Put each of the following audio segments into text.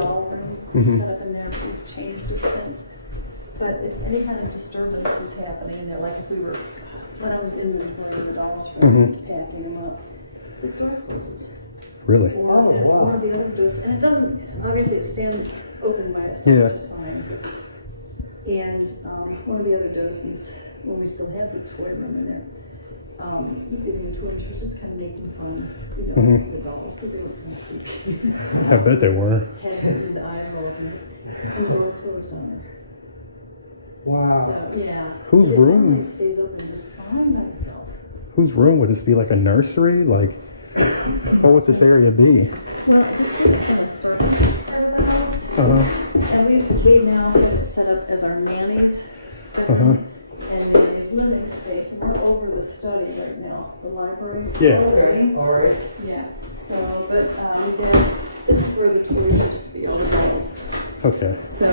doll room set up in there. We've changed it since. But if any kind of disturbance is happening in there, like if we were, when I was in the dolls, for instance, packing them up, this door closes. Really? Or if one of the other doors, and it doesn't, obviously it stands open by itself, which is fine. And one of the other docents, when we still had the toy room in there, was giving a tour, and she was just kind of making fun, of the dolls, because they were kind of creepy. I bet they were. Heads open, the eyes were open, and the door closed on her. Wow. So, yeah. Whose room? It stays open just fine by itself. Whose room would this be? Like a nursery? Like, what would this area be? Well, it's just kind of a service part of the house. And we've now got it set up as our nanny's bedroom and nanny's living space. And we're over the study right now, the library. Yeah. Study. All right. Yeah. So, but we did. This is where the toys used to be, all the dolls. Okay. So,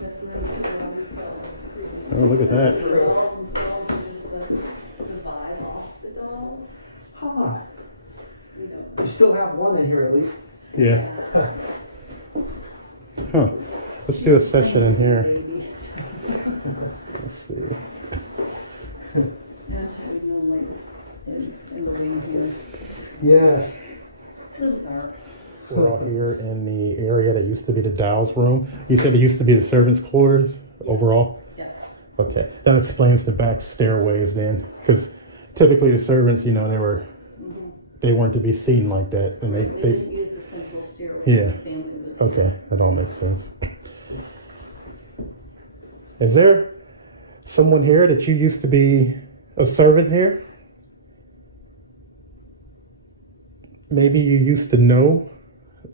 that's the little around the cell screen. Oh, look at that. The dolls themselves are just the vibe off the dolls. Huh. We don't. You still have one in here at least. Yeah. Huh. Let's do a session in here. Let's see. Actually, no lights in the room here. Yes. A little dark. We're all here in the area that used to be the Dow's room. You said it used to be the servants' quarters overall? Yeah. Okay. That explains the back stairways then. Because typically the servants, they weren't to be seen like that. And We they didn't use the central stairway. Yeah. The family was. Okay, that all makes sense. Is there someone here that you used to be a servant here? Maybe you used to know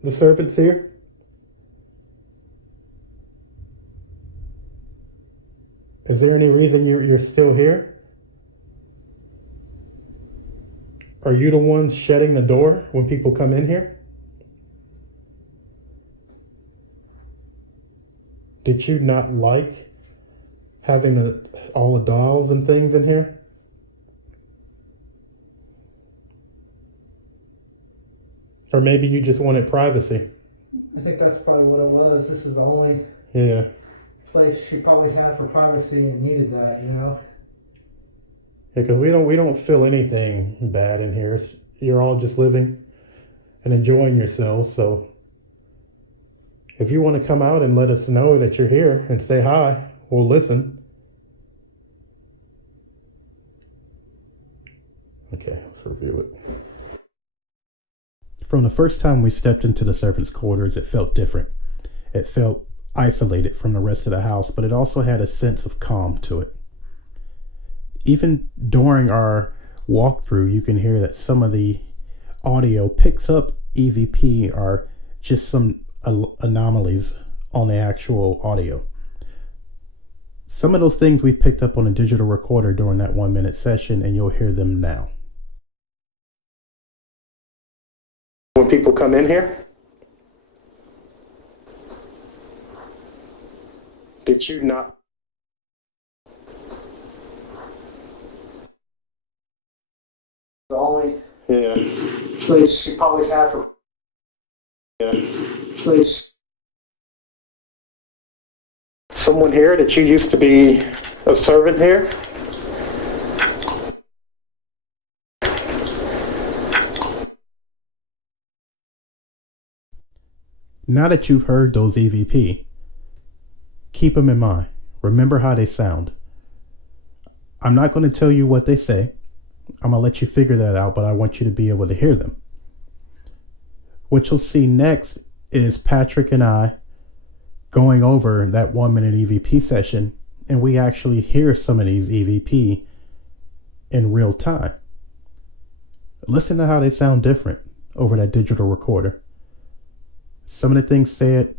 the servants here? Is there any reason you're still here? Are you the one shutting the door when people come in here? Did you not like having all the dolls and things in here? Or maybe you just wanted privacy. I think that's probably what it was. This is the only place she probably had for privacy and needed that, Yeah, because we don't feel anything bad in here. You're all just living and enjoying yourselves. So if you want to come out and let us know that you're here and say hi, we'll listen. Okay, let's review it. From the first time we stepped into the servants' quarters, it felt different. It felt isolated from the rest of the house, but it also had a sense of calm to it. Even during our walkthrough, you can hear that some of the audio picks up EVP or just some anomalies on the actual audio. Some of those things we picked up on a digital recorder during that 1 minute session, and you'll hear them now. When people come in here, did you not? The only place she probably had for place. Someone here that you used to be a servant here? Now that you've heard those EVP, keep them in mind. Remember how they sound. I'm not going to tell you what they say. I'm going to let you figure that out, but I want you to be able to hear them. What you'll see next is Patrick and I going over that 1 minute EVP session, and we actually hear some of these EVP in real time. Listen to how they sound different over that digital recorder. Some of the things said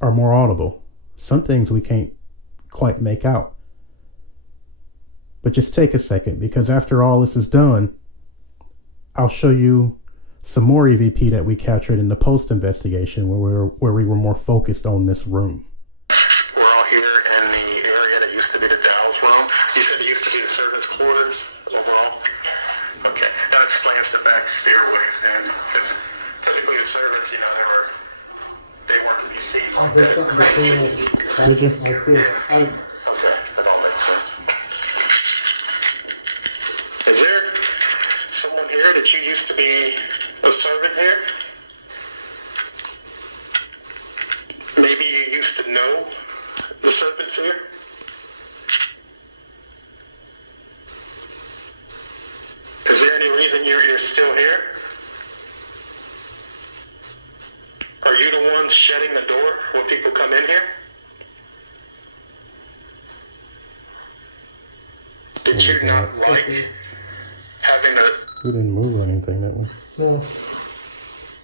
are more audible. Some things we can't quite make out. But just take a second, because after all this is done, I'll show you some more EVP that we captured in the post investigation where we were more focused on this room. We're all here in the area that used to be the Dow's room. You said it used to be the servants' quarters overall? Okay, that explains the back stairways then, because typically the servants, they were I heard something between us. Did you? Like this. Okay, that all makes sense. Is there someone here that you used to be a servant here? Maybe you used to know the servants here? Is there any reason you're still here? Are you the ones shutting the door when people come in here? Did you not like having a... We didn't move or anything, did we? No.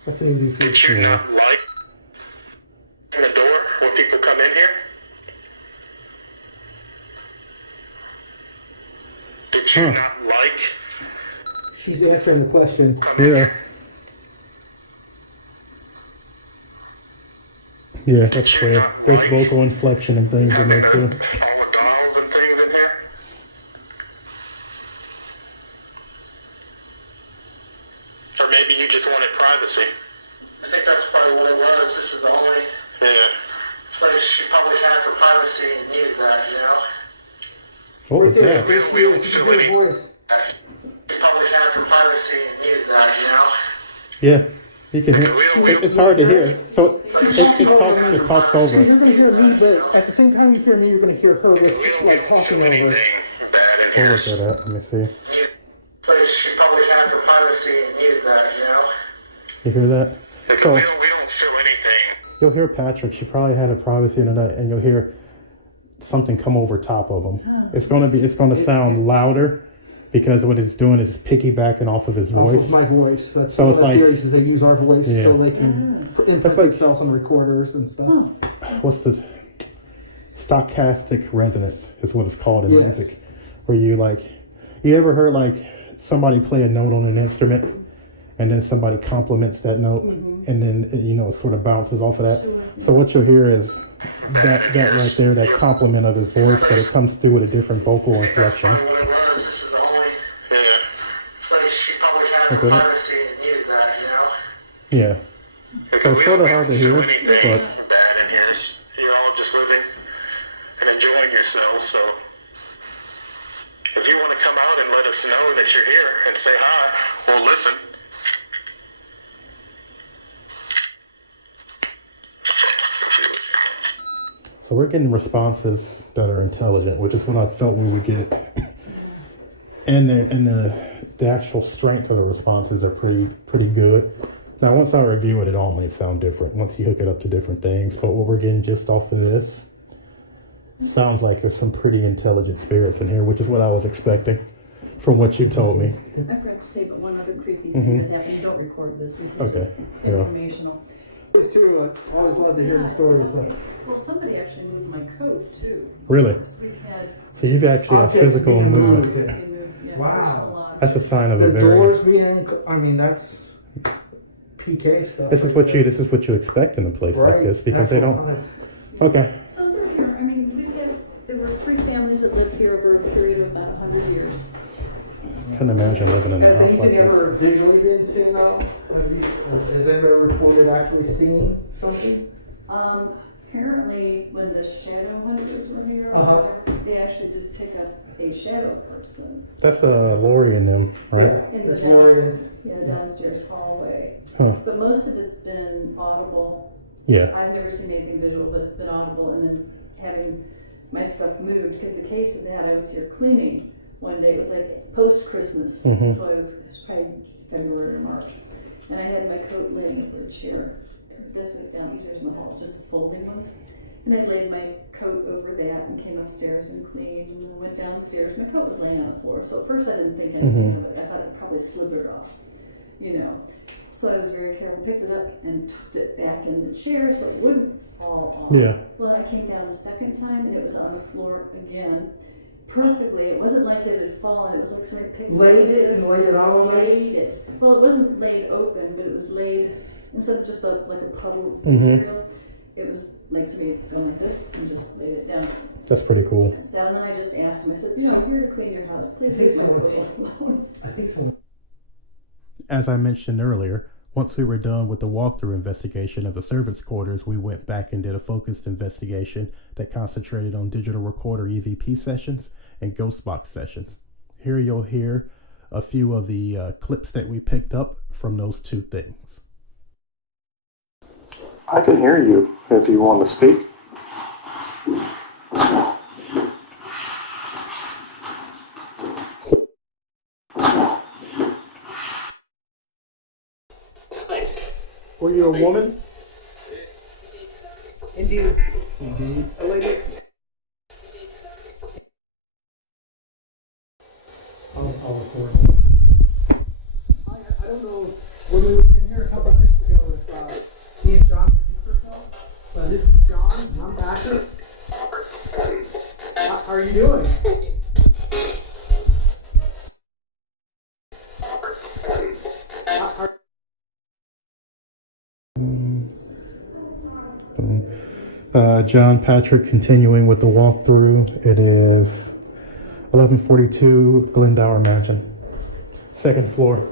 That's an EVP. Did you not like having the door when people come in here? Did you not like... She's answering the question. Yeah. Yeah, that's clear. There's vocal inflection and things in there too. All the dolls and things in here? Or maybe you just wanted privacy. I think that's probably what it was. This is the only place she probably had for privacy and needed that, you know? What was that? There she is. You can hear her voice. She probably had for privacy and needed that, you know? Yeah, you can hear. It's hard to hear. So it talks over. So you're going to hear me, but at the same time you hear me, you're going to hear her like talking over it. Where was that at? Let me see. Place she probably had for privacy and needed that, you know? You hear that? So we don't feel anything. you'll hear Patrick. She probably had a privacy in the night, and you'll hear something come over top of him. It's gonna sound louder because what it's doing is piggybacking off of his voice. Off of my voice. That's So one it's of the like- theories is they use our voice Yeah. so they can input That's like- themselves on recorders and stuff. What's the stochastic resonance is what it's called in Yes. music, where you ever heard like somebody play a note on an instrument and then somebody complements that note and then it sort of bounces off of that. So what you'll hear is that right there, that complement of his voice, but it comes through with a different vocal inflection. What it was, this is the only place she probably had Is for that it? privacy and needed that, you know? Yeah. So it's sort of hard to hear, Anything but bad in here. You're all just living and enjoying yourselves, so if you want to come out and let us know that you're here and say hi, we'll listen. so we're getting responses that are intelligent, which is what I felt we would get. And the actual strength of the responses are pretty good. Now, once I review it, it all may sound different once you hook it up to different things. But what we're getting just off of this sounds like there's some pretty intelligent spirits in here, which is what I was expecting from what you told me. I forgot to tell you about one other creepy thing that happened. Don't record this. This is Okay. just Yeah. informational. It's true. I always love to hear the stories. Well, somebody actually moved my coat too. Really? So we've had So you've actually had Objects physical being movement. moved. they moved, yeah, Wow. personal That's a sign of a The very. doors being, I mean, that's PK stuff. This is what you expect in a place like Right. this because they That's don't. why. Okay. So they're here. I mean, there were 3 families that lived here over a period of about 100 years. Couldn't imagine living in a Has house like anything this. ever visually been seen though? Has anybody reported actually seeing something? Apparently, when the shadow hunters were here, Uh-huh. they actually did pick up a shadow person That's Lori and them, right? in the That's Lori downstairs hallway. Huh. But most of it's been audible. Yeah. I've never seen anything visual, but it's been audible. And then having my stuff moved, because the case of that, I was here cleaning one day. It was like post-Christmas, so it was probably February or March. And I had my coat laying over a chair, just went downstairs in the hall, just the folding ones. And I laid my coat over that and came upstairs and cleaned. And then I went downstairs. My coat was laying on the floor, so at first I didn't think anything of it. I thought it probably slithered off, So I was very careful, picked it up and tucked it back in the chair so it wouldn't fall off. Yeah. Well, I came down the second time and it was on the floor again, perfectly. It wasn't like it had fallen. It was like somebody picked Laid it it and laid it all over us? Laid it. Well, it wasn't laid open, but it was laid instead of just like a puddle of Mhm. material. It was like somebody had gone like this and just laid it down. That's pretty cool. So then I just asked him. I said, I'm here to clean your house. Please I think leave my someone's- coat alone. I think so. As I mentioned earlier, Once we were done with the walkthrough investigation of the servants' quarters, we went back and did a focused investigation that concentrated on digital recorder EVP sessions and ghost box sessions. Here you'll hear a few of the clips that we picked up from those two things. I can hear you if you want to speak. Were you a woman? Indeed. Indeed. A lady. I'll record. I don't know if when we was in here a couple minutes ago if me and John introduced ourselves. This is John and I'm Patrick. How are you doing? John Patrick continuing with the walkthrough. It is 1142 Glendower Mansion, second floor.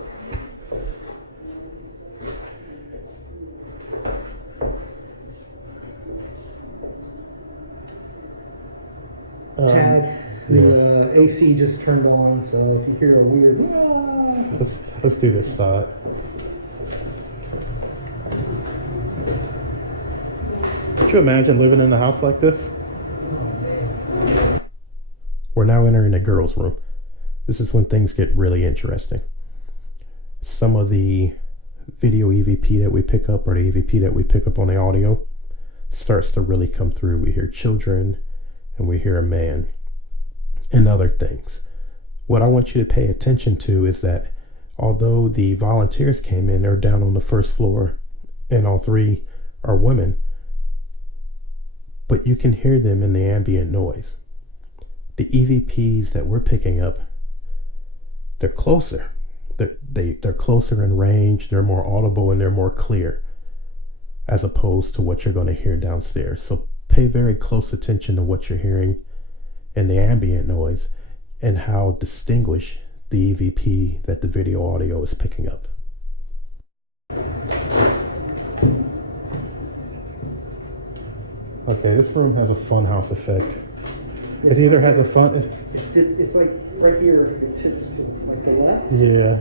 Tag. The AC just turned on, so if you hear a weird Let's do this side. Could you imagine living in a house like this? We're now entering the girls' room. This is when things get really interesting. Some of the video EVP that we pick up, or the EVP that we pick up on the audio, starts to really come through. We hear children and we hear a man and other things. What I want you to pay attention to is that although the volunteers came in, they're down on the first floor and all three are women, but you can hear them in the ambient noise. The EVPs that we're picking up, they're closer. They're closer in range, they're more audible, and they're more clear, as opposed to what you're going to hear downstairs. So pay very close attention to what you're hearing in the ambient noise and how distinguished the EVP that the video audio is picking up. Okay, this room has a funhouse effect. It either has a fun... It's like right here, it tips to like the left. Yeah.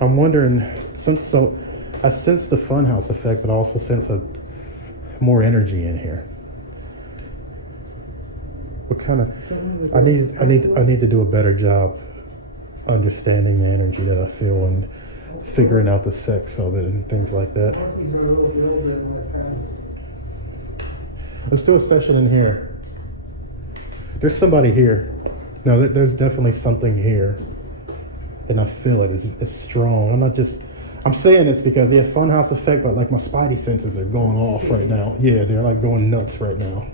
I'm wondering, I sense the funhouse effect, but I also sense more energy in here. What kind of... I need to do a better job understanding the energy that I feel and figuring out the sex of it and things like that. Let's do a session in here. There's somebody here. No, there's definitely something here. And I feel it. It's strong. I'm saying this because, yeah, funhouse effect, but like my spidey senses are going off right now. Yeah, they're like going nuts right now.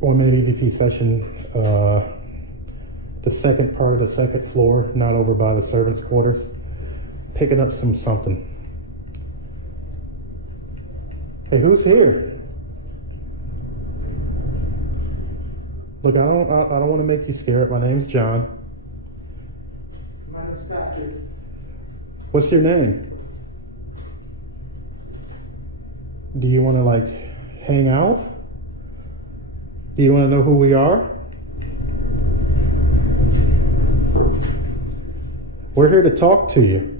One-minute EVP session. The second part of the second floor, not over by the servants' quarters. Picking up something. Hey, who's here? Look, I don't want to make you scared. My name's John. My name's Patrick. What's your name? Do you want to hang out? Do you want to know who we are? We're here to talk to you.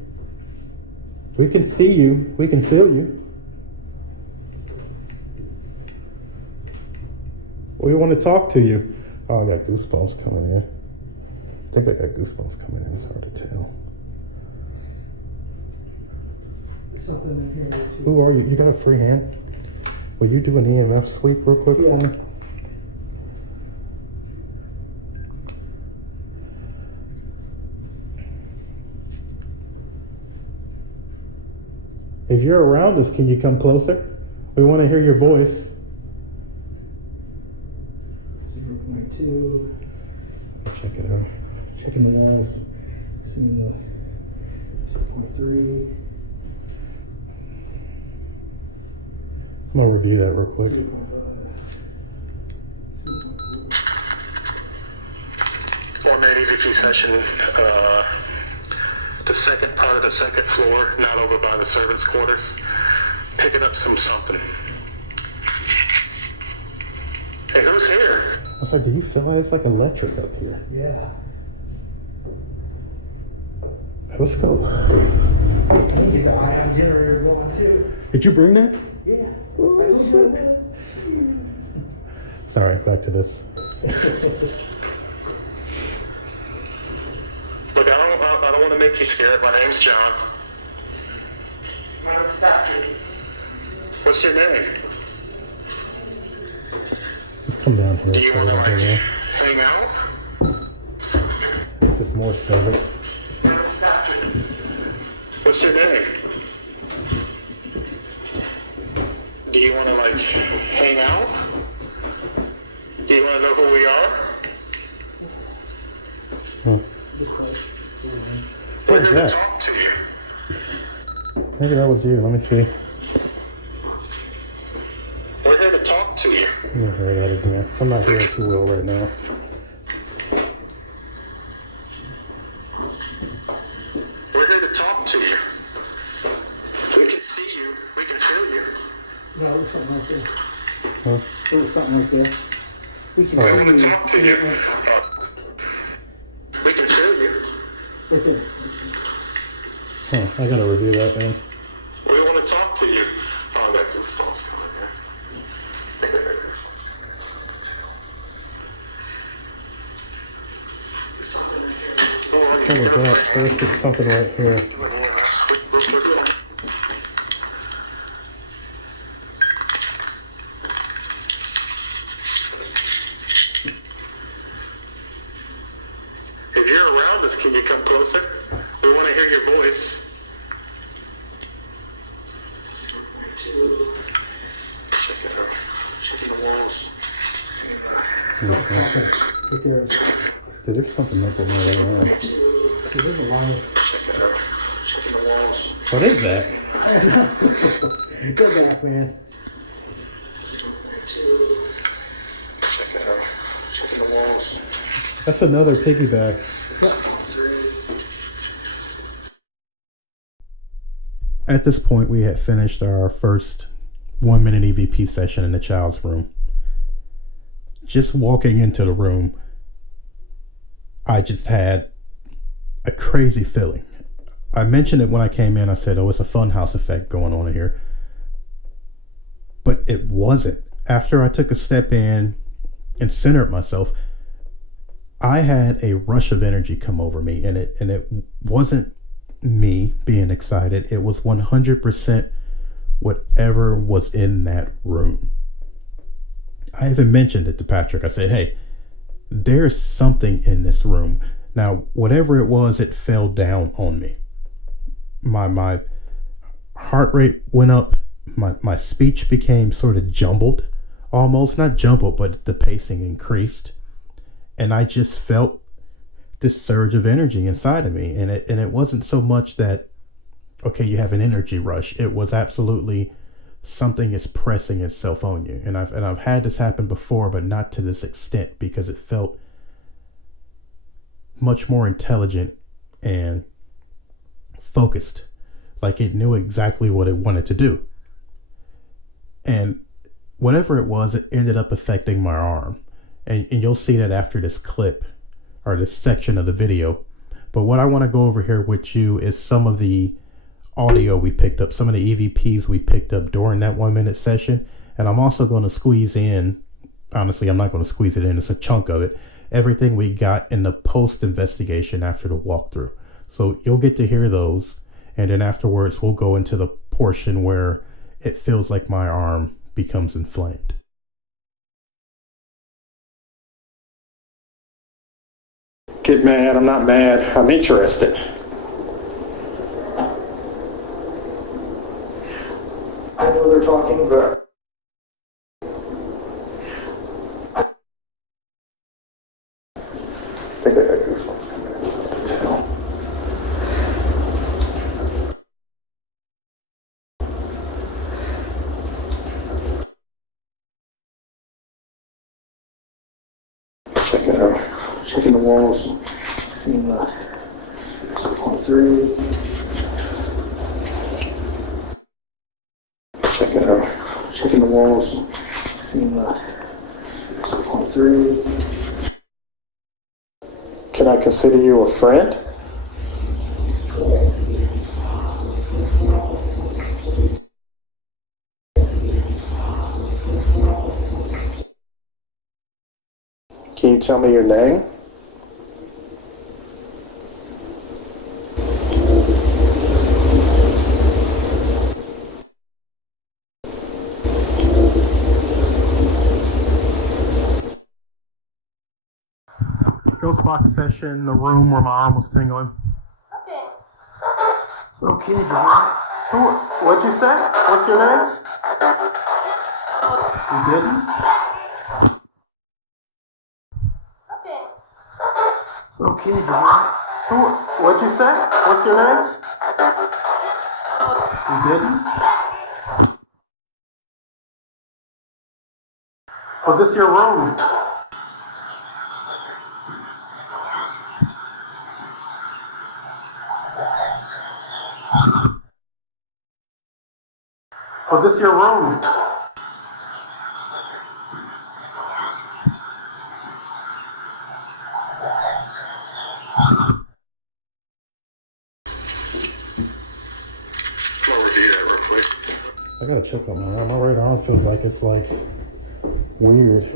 We can see you. We can feel you. We want to talk to you. Oh, I got goosebumps coming in. I think I got goosebumps coming in. It's hard to tell. There's something in here too. Who are you? You got a free hand? Will you do an EMF sweep real quick for me? If you're around us, can you come closer? We want to hear your voice. 0.2. Check it out. Checking the walls. Seeing the 0.3. I'm going to review that real quick. 2.5. 1-minute EVP session, the second part of the second floor, not over by the servants' quarters. Picking up something. Hey, who's here? I was like, do you feel like it's like electric up here? Yeah. Let's go. Get the ion generator going too. Did you bring that? Yeah. Oh, sorry, back to this. Look, I don't want to make you scared. My name's John. What's your name? Let's come down here Do you so we want don't to hear hang out? that. This is more servants. What's your name? Do you want to hang out? Do you want to know who we are? Huh. We're What is here to that? talk to you. Maybe that was you. Let me see. We're here to talk to you. Let me hear that again. I'm not hearing too well right now. We're here to talk to you. We can see you. We can feel you. No, there was something right there. Huh? There was something right there. We can Oh. We see want to you. talk to you. We can feel you. Right there. Huh. I gotta review that then. We want to talk to you. Oh, that goosebumps going there. I got that goosebumps going. What was that? There was just something right here. If you're around us, can you come closer? We want to hear your voice. Checking the walls. Someone's talking. Right there. Dude, there's something up on my right arm. Dude, there's a lot of. Checking the walls. What is that? I don't know. Go back, man. Checking the walls. That's another piggyback. At this point, we had finished our first 1-minute EVP session in the child's room. Just walking into the room, I just had a crazy feeling. I mentioned it when I came in. I said, oh, it's a funhouse effect going on in here. But it wasn't. After I took a step in and centered myself, I had a rush of energy come over me, and it wasn't me being excited. It was 100% whatever was in that room. I even mentioned it to Patrick. I said, hey, there's something in this room. Now, whatever it was, it fell down on me. My heart rate went up. My speech became sort of jumbled, almost not jumbled, but the pacing increased. And I just felt this surge of energy inside of me. And it wasn't so much that, okay, you have an energy rush. It was absolutely something is pressing itself on you. And I've had this happen before, but not to this extent, because it felt much more intelligent and focused, like it knew exactly what it wanted to do. And whatever it was, it ended up affecting my arm. And you'll see that after this clip or this section of the video. But what I want to go over here with you is some of the audio we picked up, some of the EVPs we picked up during that 1-minute session. And I'm also going to squeeze in, honestly, I'm not going to squeeze it in, it's a chunk of it, everything we got in the post investigation after the walkthrough. So you'll get to hear those. And then afterwards, we'll go into the portion where it feels like my arm becomes inflamed. Get mad, I'm not mad, I'm interested. I know they're talking, but I think I got goosebumps coming in. I can tell. Checking Checking the walls. Seeing the 0.3. Checking the walls. Seeing the 0.3. Can I consider you a friend? Can you tell me your name? Ghost box session, the room where my arm was tingling. Okay, did What'd you say? What's your name? you didn't? Okay, did What'd you say? What's your name? you didn't? Was this your room? Was this your room? I'll review that real quick. I gotta check on my arm. My right arm feels like it's like weird.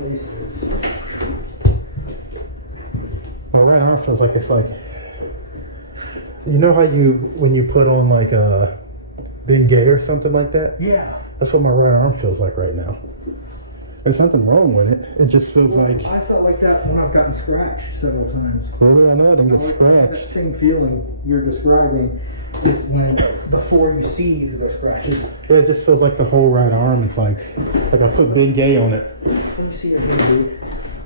My right arm feels like it's like, you know how when you put on like a Bengay or something like that? Yeah. That's what my right arm feels like right now. There's something wrong with it. It just feels like, I felt like that when I've gotten scratched several times. really, I know I didn't get That scratched. same feeling you're describing is when before you see the scratches. Yeah, it just feels like the whole right arm is like I put Bengay on it. Let me see your hand, dude.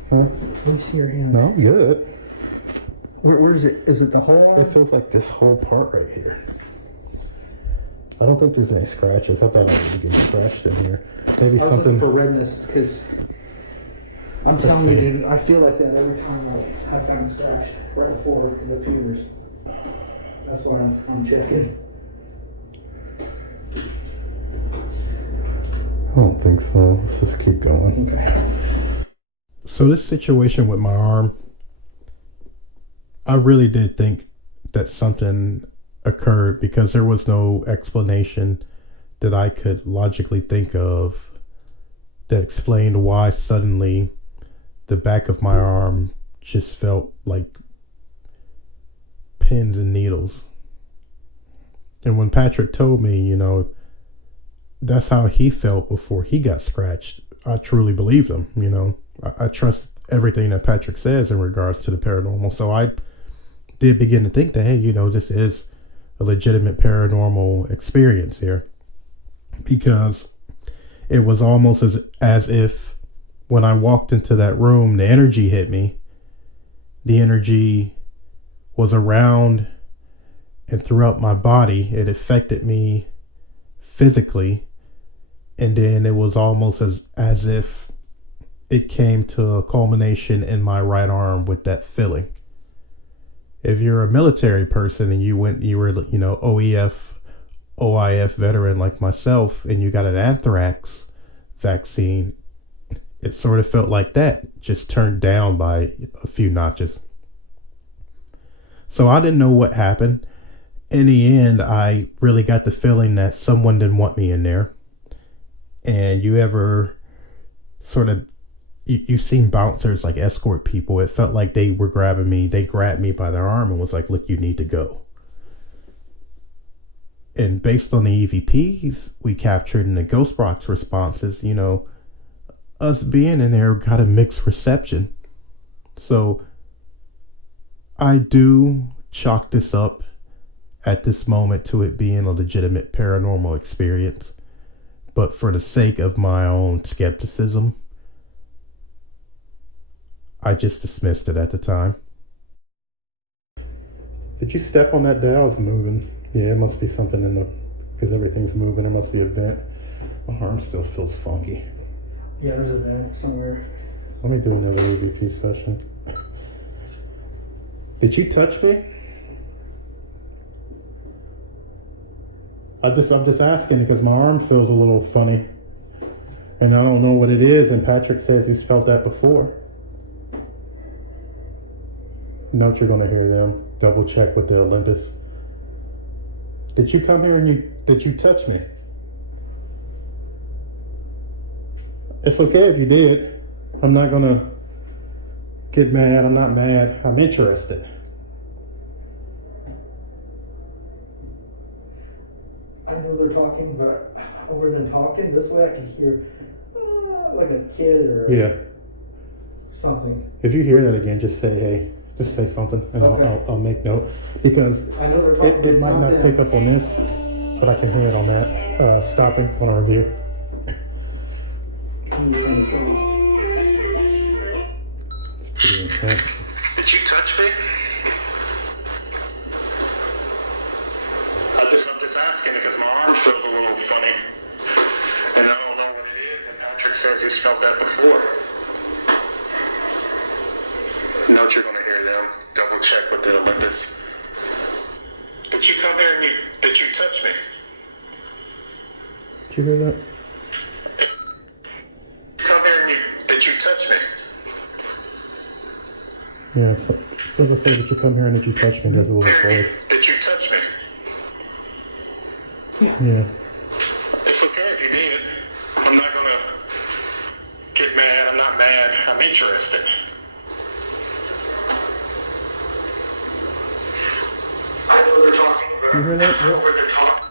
Huh? Let me see your hand. No, I'm good. Where is it? Is it the whole It arm? feels like this whole part right here. I don't think there's any scratches. I thought I was getting scratched in here. Maybe I was something. looking for redness because I'm telling you, dude, I feel like that every time I've gotten scratched right before it appears. That's why I'm checking. I don't think so. Let's just keep going. Okay. So this situation with my arm, I really did think that something occurred because there was no explanation that I could logically think of that explained why suddenly the back of my arm just felt like pins and needles. And when Patrick told me, that's how he felt before he got scratched, I truly believed him. I trust everything that Patrick says in regards to the paranormal. So I did begin to think that, hey, this is a legitimate paranormal experience here, because it was almost as if when I walked into that room, the energy hit me. The energy was around and throughout my body. It affected me physically, and then it was almost as if it came to a culmination in my right arm with that feeling. If you're a military person and you were OEF, OIF veteran like myself, and you got an anthrax vaccine, it sort of felt like that, just turned down by a few notches. So I didn't know what happened. In the end, I really got the feeling that someone didn't want me in there. And you ever sort of, you've seen bouncers like escort people. It felt like they were grabbing me. They grabbed me by their arm and was like, look, you need to go. And based on the EVPs we captured in the ghost box responses, us being in there got a mixed reception. So I do chalk this up at this moment to it being a legitimate paranormal experience. But for the sake of my own skepticism, I just dismissed it at the time. Did you step on that dial? It's moving. Yeah, it must be something because everything's moving. There must be a vent. My arm still feels funky. Yeah, there's a vent somewhere. Let me do another EVP session. Did you touch me? I'm just asking because my arm feels a little funny. And I don't know what it is, and Patrick says he's felt that before. Note you're gonna hear them. Double check with the Olympus. Did you come here and did you touch me? It's okay if you did. I'm not gonna get mad. I'm not mad. I'm interested. I know they're talking, but over them talking, this way I can hear like a kid or Yeah. something. If you hear that again, just say hey. Just say something, and Okay. I'll make note because I know they're talking. it might not pick up on this, but I can hear it on that. Stopping on our review. Can you turn this off? It's pretty intense. Did you touch me? I'm just asking because my arm feels a little funny. And I don't know what it is, and Patrick says he's felt that before. Note you're gonna hear them. Double check with the Olympus. Did you come here and did you touch me? Did you hear that? Come here and did you touch me? Yeah, so, as soon as I say that you come here and that you touch me, there's a little voice. Did you touch me? Yeah. It's okay if you need it. I'm not gonna get mad. I'm not mad. I'm interested. I know they're talking. You hear that? I know where they're talking.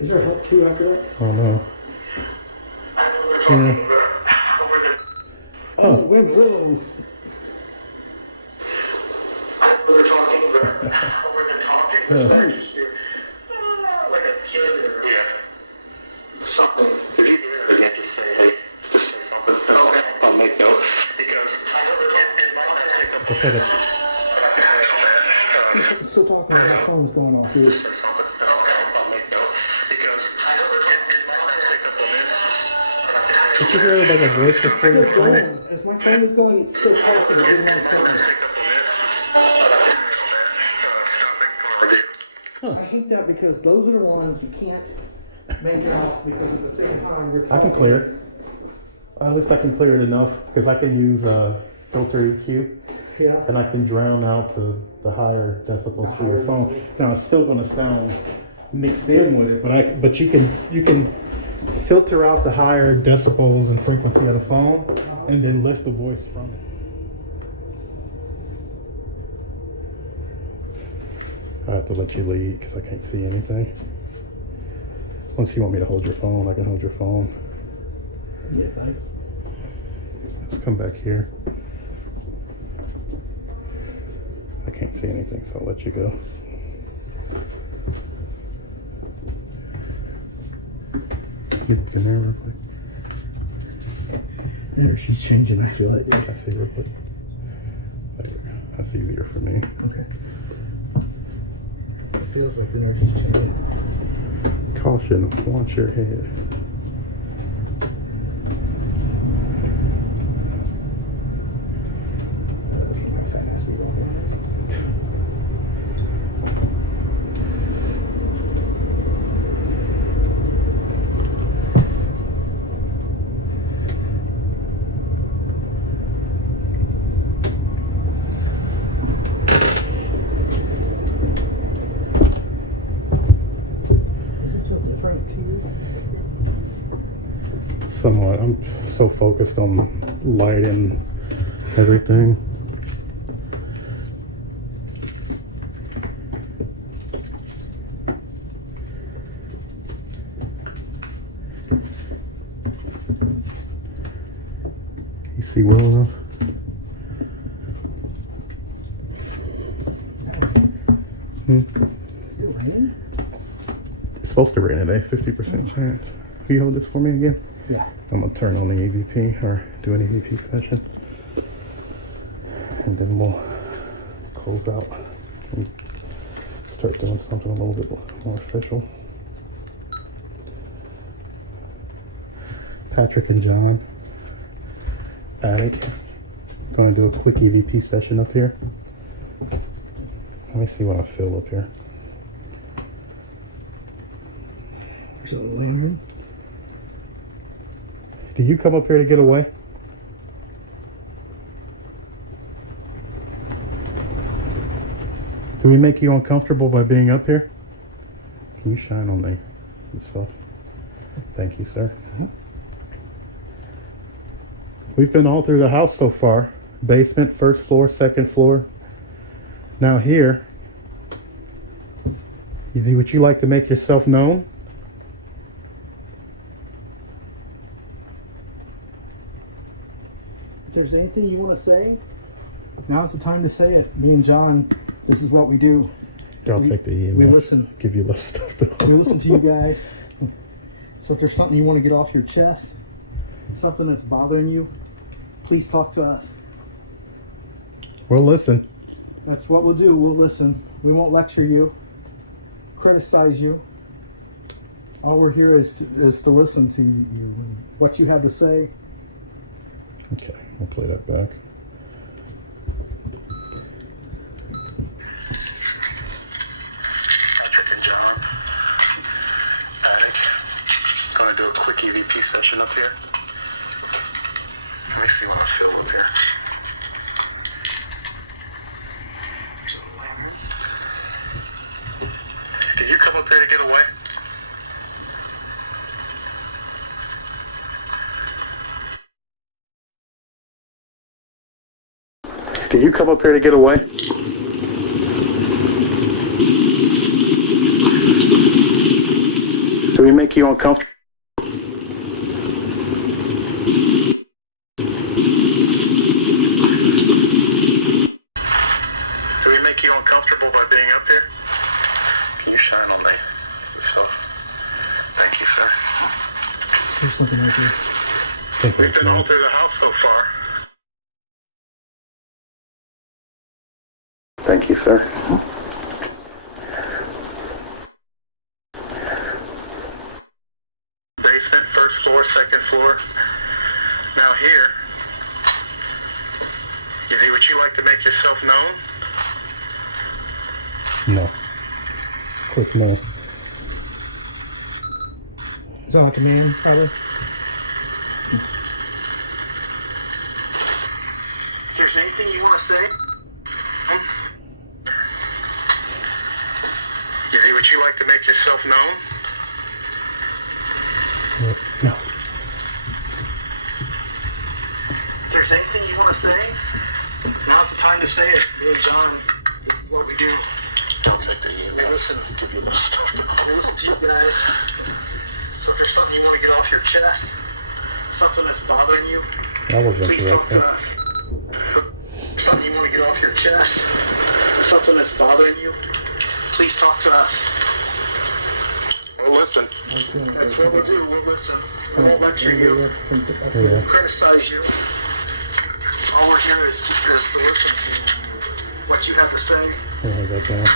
Is there help too after that? Oh no. I know they're talking. Yeah. Where they're, Oh, wait a minute. I know they're talking. Where they're talking. It's like just hear, like a kid or something. If you hear it again, just say hey. Just say something. Okay. I'll make note because I know they're talking. It might not pick up. Just hit it. But I can handle that. I'm still talking about my phone's going off here. Say something. Okay, I'll make note because I know it might not pick up on this. But I can handle Did you hear like a voice before your Still phone? going. As my phone is going, it's still talking. It didn't want to pick say up on this. But I can handle that. Stop making fun of you. I hate that because those are the ones you can't make out because at the same time you're talking. I can clear it. At least I can clear it enough because I can use filter EQ. Yeah. And I can drown out the higher decibels for your phone. Now it's still going to sound mixed in with it, but you can filter out the higher decibels and frequency of the phone, and then lift the voice from it. I have to let you lead because I can't see anything. Unless you want me to hold your phone, I can hold your phone. Yeah, buddy. Let's come back here. I can't see anything, so I'll let you go. Get in there real quick. There, she's changing. I feel it. Can I see real quick? There we go. That's easier for me. Okay. It feels like the energy's changing. Caution, watch your head. Keep my fat ass beat on Does it feel different to you? Somewhat. I'm so focused on light and everything. You see well enough? Is it raining? It's supposed to rain today, 50% chance. Will you hold this for me again? Yeah. I'm gonna turn on the EVP or do an EVP session, and then we'll close out and start doing something a little bit more official. Patrick and John, attic, gonna do a quick EVP session up here. Let me see what I feel up here. There's a little lantern. Do you come up here to get away? Do we make you uncomfortable by being up here? Can you shine on the stuff? Thank you, sir. We've been all through the house so far. Basement, first floor, second floor. Now here, would you like to make yourself known? If there's anything you want to say, now's the time to say it. Me and John, this is what we do. I'll take the email. We listen. Give you less stuff to We listen to you guys. So if there's something you want to get off your chest, something that's bothering you, please talk to us. We'll listen. That's what we'll do. We'll listen. We won't lecture you, criticize you. All we're here is to listen to you and what you have to say. Okay, I'll play that back. Patrick and John. Attic. Gonna do a quick EVP session up here. Let me see what I feel up here. There's a lantern. Did you come up here to get away? Did you come up here to get away? Do we make you uncomfortable? Do we make you uncomfortable by being up here? Can you shine on the stuff? Thank you, sir. There's something right there. I think We've that's been all me. through the house so far. Thank you, sir. Basement, first floor, second floor. Now here, would you like to make yourself known? No. Click no. Sound like a man, probably. If there's anything you want to say? Would you like to make yourself known? No. If there's anything you want to say, now's the time to say it. Me and John, this is what we do. I'll take the email. We listen. Give you a little stuff to we listen to you guys. So if there's something you want to get off your chest, something that's bothering you, That was please talk interesting. to us. Something you want to get off your chest, something that's bothering you, please talk to us. We'll listen. That's what we'll do. We'll listen. We won't lecture you, Yeah. criticize you. All we're here is to listen to what you have to say. I'll have that down.